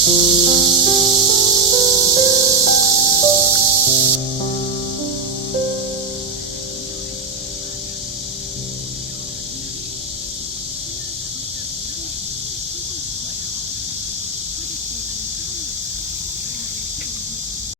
Thank mm -hmm. you.